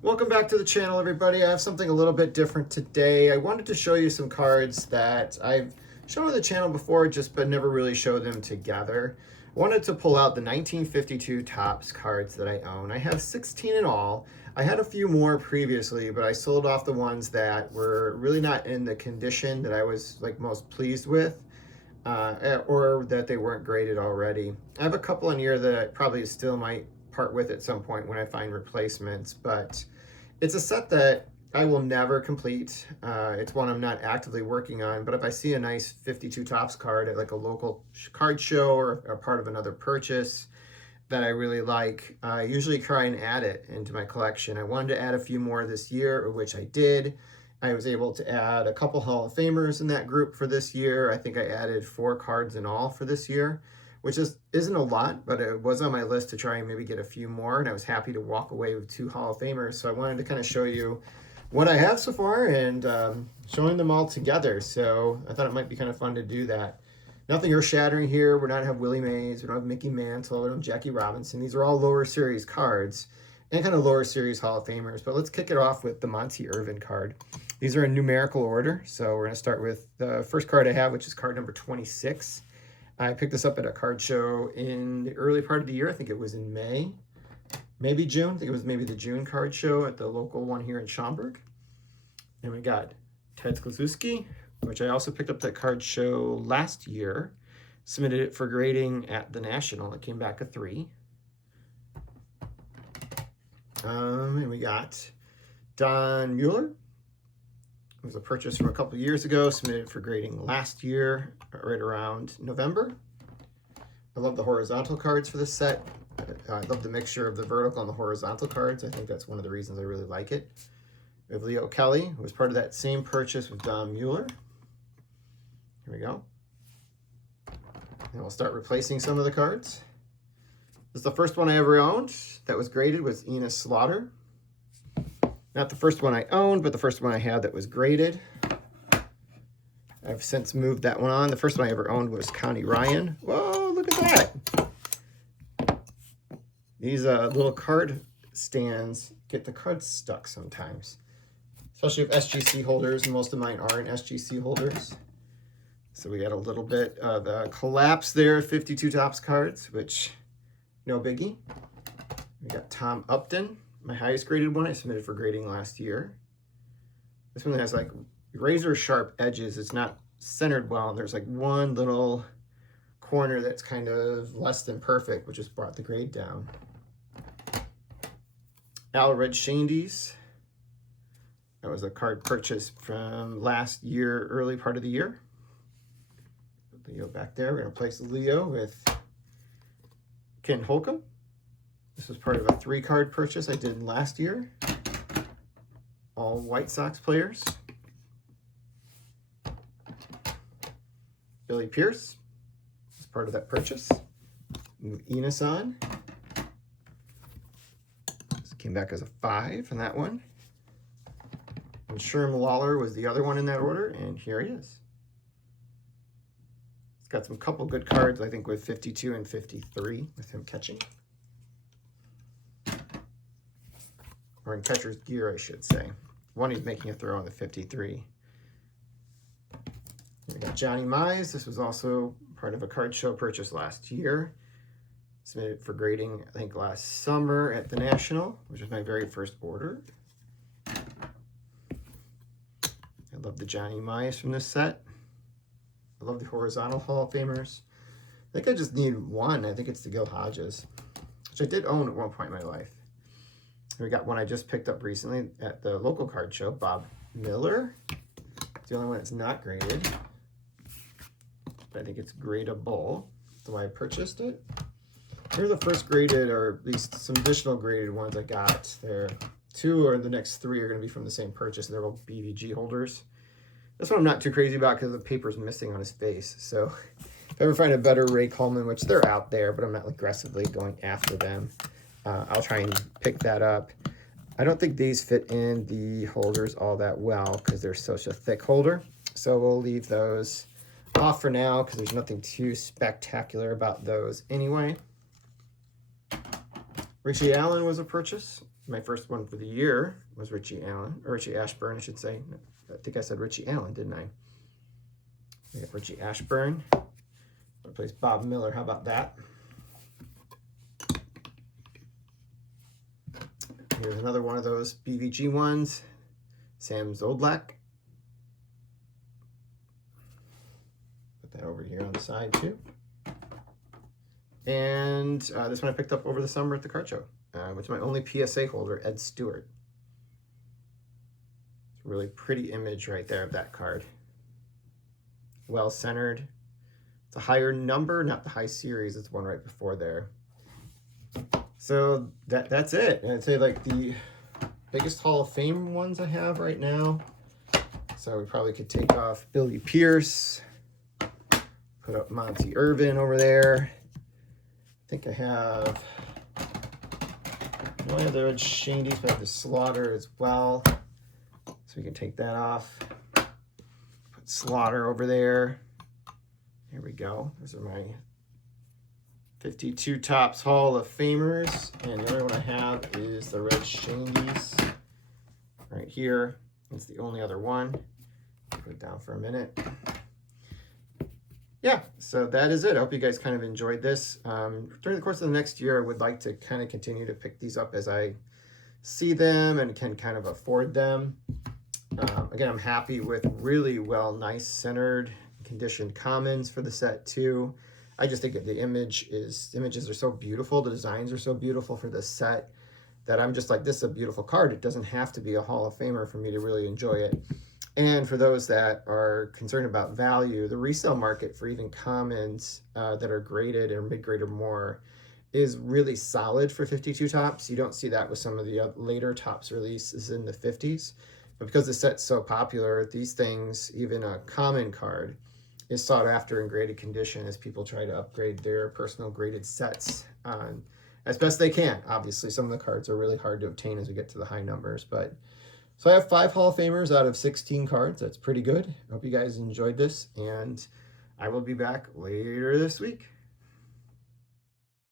Welcome back to the channel, everybody. I have something a little bit different today. I wanted to show you some cards that I've shown on the channel before, but never really showed them together. I wanted to pull out the 1952 Topps cards that I own. I have 16 in all. I had a few more previously, but I sold off the ones that were really not in the condition that I was most pleased with, or that they weren't graded already. I have a couple in here that I probably still might part with at some point when I find replacements, but it's a set that I will never complete. It's one I'm not actively working on, but if I see a nice 52 Topps card at like a local card show or a part of another purchase that I really like, I usually try and add it into my collection. I wanted to add a few more this year, which I did. I was able to add a couple Hall of Famers in that group for this year. I think I added 4 cards in all for this year, which isn't a lot, but it was on my list to try and maybe get a few more, and I was happy to walk away with 2 Hall of Famers. So I wanted to kind of show you what I have so far and showing them all together. So I thought it might be kind of fun to do that. Nothing earth-shattering here. We're not have Willie Mays. We don't have Mickey Mantle. We don't have Jackie Robinson. These are all lower series cards and kind of lower series Hall of Famers. But let's kick it off with the Monty Irvin card. These are in numerical order. So we're going to start with the first card I have, which is card number 26. I picked this up at a card show in the early part of the year. I think it was in May, maybe June. I think it was maybe the June card show at the local one here in Schaumburg. And we got Ted Sklizewski, which I also picked up that card show last year. Submitted it for grading at the National. It came back a 3. And we got Don Mueller. It was a purchase from a couple years ago, submitted for grading last year, right around November. I love the horizontal cards for this set. I love the mixture of the vertical and the horizontal cards. I think that's one of the reasons I really like it. We have Leo Kelly, who was part of that same purchase with Don Mueller. Here we go. And we'll start replacing some of the cards. This is the first one I ever owned that was graded, was Enos Slaughter. Not the first one I owned, but the first one I had that was graded. I've since moved that one on. The first one I ever owned was Connie Ryan. Whoa, look at that. These little card stands get the cards stuck sometimes, especially with SGC holders, and most of mine aren't SGC holders. So we got a little bit of a collapse there, 52 Topps cards, which no biggie. We got Tom Upton. My highest graded one I submitted for grading last year. This one has like razor sharp edges. It's not centered well, and there's like one little corner that's kind of less than perfect, which just brought the grade down. Al Red Shandies. That was a card purchase from last year, early part of the year. Put Leo back there. We're going to place Leo with Ken Holcomb. This was part of a 3-card purchase I did last year. All White Sox players. Billy Pierce was part of that purchase. Move Enos on. This came back as a 5 on that one. And Sherm Lawler was the other one in that order, and here he is. It's got some couple good cards, I think, with 52 and 53 with him catching. Or in catcher's gear, I should say. One, he's making a throw on the 53. We got Johnny Mize. This was also part of a card show purchase last year. Submitted for grading, I think, last summer at the National, which was my very first order. I love the Johnny Mize from this set. I love the horizontal Hall of Famers. I think I just need one. I think it's the Gil Hodges, which I did own at one point in my life. We got one I just picked up recently at the local card show, Bob Miller. It's the only one that's not graded, but I think it's gradable. That's why I purchased it. Here are the first graded, or at least some additional graded ones I got. There, 2 or the next 3 are going to be from the same purchase. They're all BVG holders. This one I'm not too crazy about because the paper's missing on his face. So if I ever find a better Ray Coleman, which they're out there, but I'm not aggressively going after them, I'll try and pick that up. I don't think these fit in the holders all that well because they're such a thick holder. So we'll leave those off for now because there's nothing too spectacular about those anyway. Richie Allen was a purchase. My first one for the year was Richie Ashburn, I should say. I think I said Richie Allen, didn't I? We got Richie Ashburn. Replace Bob Miller. How about that? Here's another one of those BVG ones. Sam Zodlak. Put that over here on the side too. And this one I picked up over the summer at the card show, which is my only PSA holder, Ed Stewart. It's a really pretty image right there of that card. Well centered. It's a higher number, not the high series. It's one right before there. So that's it. And I'd say like the biggest Hall of Fame ones I have right now. So we probably could take off Billy Pierce, put up Monty Irvin over there. I think I have one of the Red Shandies, but I have the Slaughter as well. So we can take that off. Put Slaughter over there. Here we go. Those are my 52 Topps Hall of Famers. And the other one I have is the Red Shandies right here. It's the only other one. Put it down for a minute. Yeah, so that is it. I hope you guys kind of enjoyed this. During the course of the next year, I would like to kind of continue to pick these up as I see them and can kind of afford them. Again, I'm happy with really well, nice centered, conditioned commons for the set too. I just think that the images are so beautiful. The designs are so beautiful for this set that I'm just like, this is a beautiful card. It doesn't have to be a Hall of Famer for me to really enjoy it. And for those that are concerned about value, the resale market for even commons that are graded or mid-grade or more is really solid for 52 Topps. You don't see that with some of the later Topps releases in the 50s. But because the set's so popular, these things, even a common card, is sought after in graded condition as people try to upgrade their personal graded sets as best they can. Obviously, some of the cards are really hard to obtain as we get to the high numbers, but so I have 5 Hall of Famers out of 16 cards. That's pretty good. I hope you guys enjoyed this, and I will be back later this week.